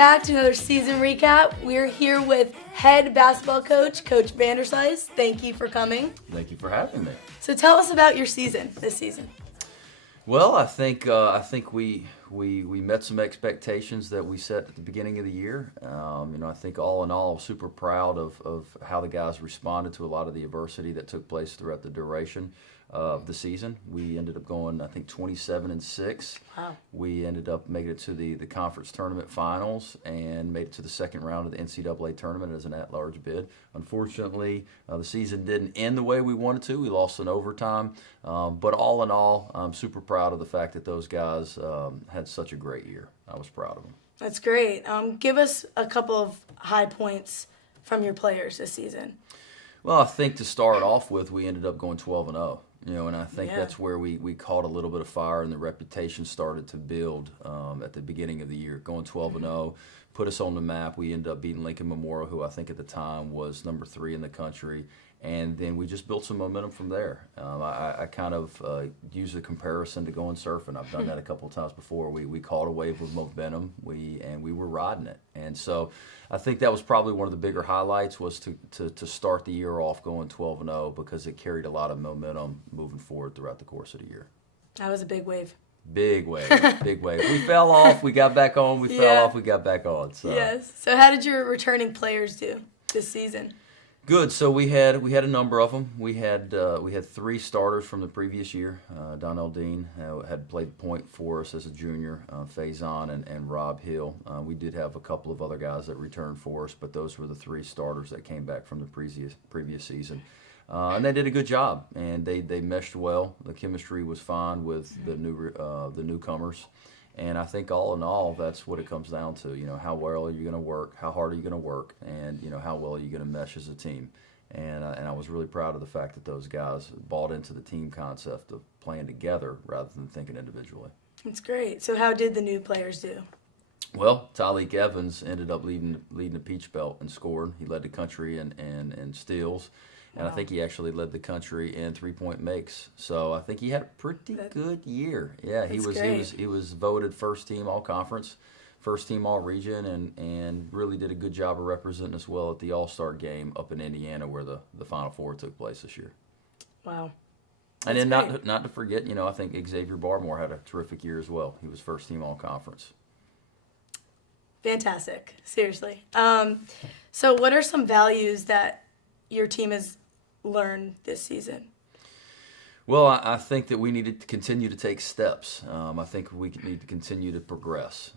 back to another season recap. We're here with head basketball coach, Coach Vanderslice. Thank you for coming. Thank you for having me. So tell us about your season, this season. Well, I think we met some expectations that we set at the beginning of the year. I think all in all, super proud of how the guys responded to a lot of the adversity that took place throughout the duration of the season. We ended up going, I think, 27-6. Wow. We ended up making it to the conference tournament finals and made it to the second round of the NCAA tournament as an at-large bid. Unfortunately, the season didn't end the way we wanted to. We lost in overtime. But all in all, I'm super proud of the fact that those guys had such a great year. I was proud of them. That's great. Give us a couple of high points from your players this season. Well, I think to start off with, we ended up going 12-0. And I think that's where we caught a little bit of fire and the reputation started to build at the beginning of the year. Going 12-0 put us on the map. We ended up beating Lincoln Memorial, who I think at the time was number 3 in the country. And then we just built some momentum from there. I kind of use the comparison to going surfing. I've done that a couple of times before. We caught a wave with momentum, and we were riding it. And so I think that was probably one of the bigger highlights was to start the year off going 12-0 because it carried a lot of momentum moving forward throughout the course of the year. That was a big wave. Big wave, big wave. We fell off, we got back on. We fell off, we got back on. So. Yes. So how did your returning players do this season? Good. So we had a number of them. We had 3 starters from the previous year. Donnell Dean had played point for us as a junior. Faison and Rob Hill. We did have a couple of other guys that returned for us, but those were the 3 starters that came back from the previous season. And they did a good job, and they meshed well. The chemistry was fine with the newcomers. And I think all in all, that's what it comes down to. How well are you going to work? How hard are you going to work? And, how well are you going to mesh as a team? And I was really proud of the fact that those guys bought into the team concept of playing together rather than thinking individually. That's great. So how did the new players do? Well, Tyleek Evans ended up leading the Peach Belt and scored. He led the country in steals. And I think he actually led the country in 3-point makes. So I think he had a pretty good year. Yeah, he was voted first team all conference, first team all region, and really did a good job of representing us well at the All-Star game up in Indiana where the Final Four took place this year. Wow. And then not to forget, I think Xavier Barmore had a terrific year as well. He was first team all conference. Fantastic. Seriously. So what are some values that your team has learned this season? Well, I think that we need to continue to take steps. I think we need to continue to progress.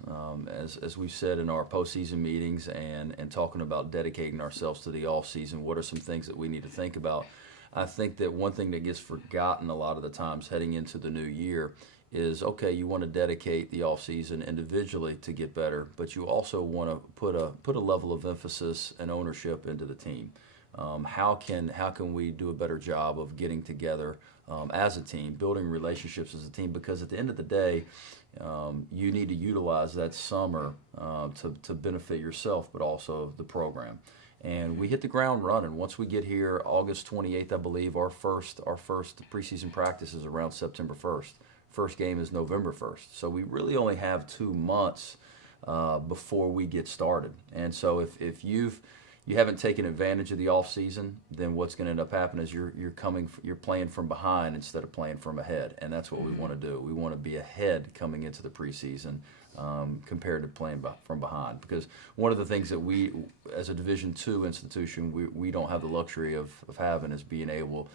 As we've said in our postseason meetings and talking about dedicating ourselves to the off season, what are some things that we need to think about? I think that one thing that gets forgotten a lot of the times heading into the new year is, okay, you want to dedicate the off season individually to get better, but you also want to put a level of emphasis and ownership into the team. How can we do a better job of getting together as a team, building relationships as a team? Because at the end of the day, you need to utilize that summer to benefit yourself, but also the program. And we hit the ground running. Once we get here, August 28th, I believe, our first preseason practice is around September 1st. First game is November 1st. So we really only have 2 months before we get started. And so if you haven't taken advantage of the off season, then what's going to end up happening is you're playing from behind instead of playing from ahead, and that's what we want to do. We want to be ahead coming into the preseason compared to playing from behind. Because one of the things that we, as a Division II institution, we don't have the luxury of having is being able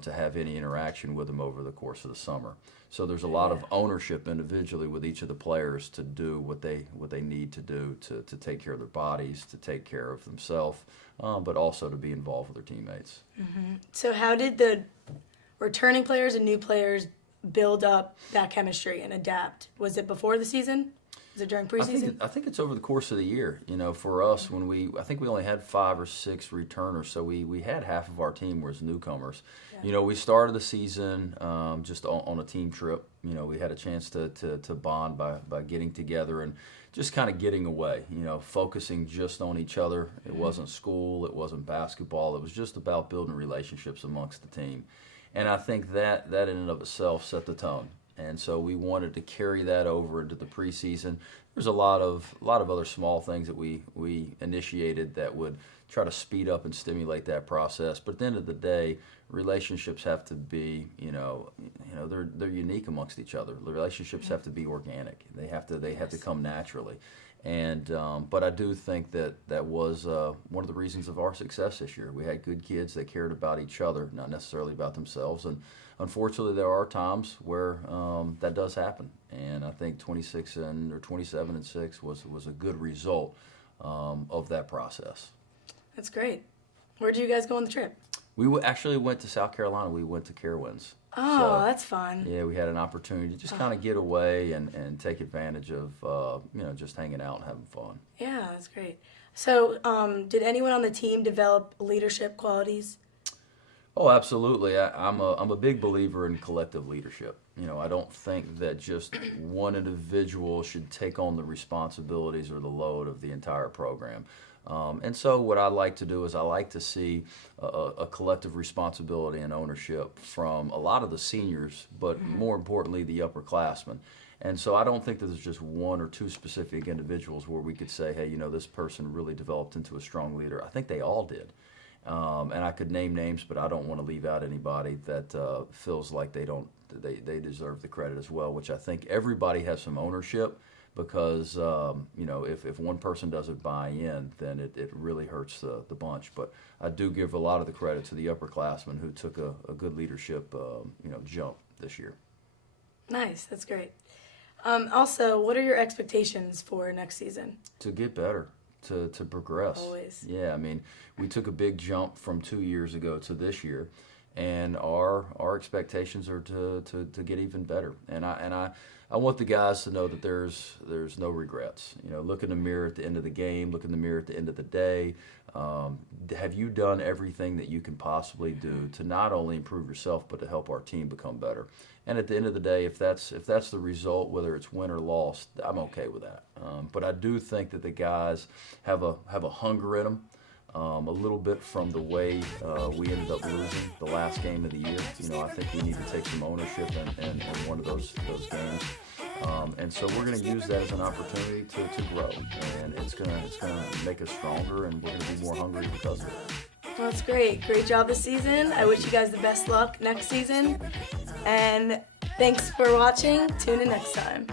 to have any interaction with them over the course of the summer. So there's a lot of ownership individually with each of the players to do what they need to do to take care of their bodies, to take care of themselves, but also to be involved with their teammates. Mm-hmm. So how did the returning players and new players build up that chemistry and adapt? Was it before the season? Was it during preseason? I think it's over the course of the year. For us, I think we only had 5 or 6 returners, so we had half of our team was newcomers. Yeah. We started the season just on a team trip. We had a chance to bond by getting together and just kind of getting away, focusing just on each other. It wasn't school, it wasn't basketball. It was just about building relationships amongst the team. And I think that in and of itself set the tone. And so we wanted to carry that over into the preseason. There's a lot of other small things that we initiated that would try to speed up and stimulate that process. But at the end of the day, relationships have to be, they're unique amongst each other. The relationships have to be organic. They have to come naturally. And but I do think that was one of the reasons of our success this year. We had good kids that cared about each other, not necessarily about themselves. And unfortunately, there are times where that does happen. And I think 27-6 was a good result of that process. That's great. Where did you guys go on the trip? We actually went to South Carolina. We went to Carowinds. Oh, that's fun. Yeah, we had an opportunity to just kind of get away and take advantage of, just hanging out and having fun. Yeah, that's great. So did anyone on the team develop leadership qualities? Oh, absolutely. I'm a big believer in collective leadership. I don't think that just one individual should take on the responsibilities or the load of the entire program. And so what I like to do is I like to see a collective responsibility and ownership from a lot of the seniors, but more importantly, the upperclassmen. And so I don't think that there's just one or two specific individuals where we could say, hey, this person really developed into a strong leader. I think they all did. And I could name names, but I don't want to leave out anybody that feels like they deserve the credit as well, which I think everybody has some ownership. Because if one person doesn't buy in, then it really hurts the bunch. But I do give a lot of the credit to the upperclassmen who took a good leadership jump this year. Nice, that's great. Also, what are your expectations for next season? To get better, to progress. Always. Yeah, I mean, we took a big jump from 2 years ago to this year, and our expectations are to get even better. And I want the guys to know that there's no regrets. Look in the mirror at the end of the game. Look in the mirror at the end of the day. Have you done everything that you can possibly do to not only improve yourself but to help our team become better? And at the end of the day, if that's the result, whether it's win or loss, I'm okay with that. But I do think that the guys have a hunger in them. A little bit from the way we ended up losing the last game of the year. I think we need to take some ownership in one of those games. And so we're going to use that as an opportunity to grow. And it's going to make us stronger, and we're going to be more hungry because of it. Well, that's great. Great job this season. I wish you guys the best luck next season. And thanks for watching. Tune in next time.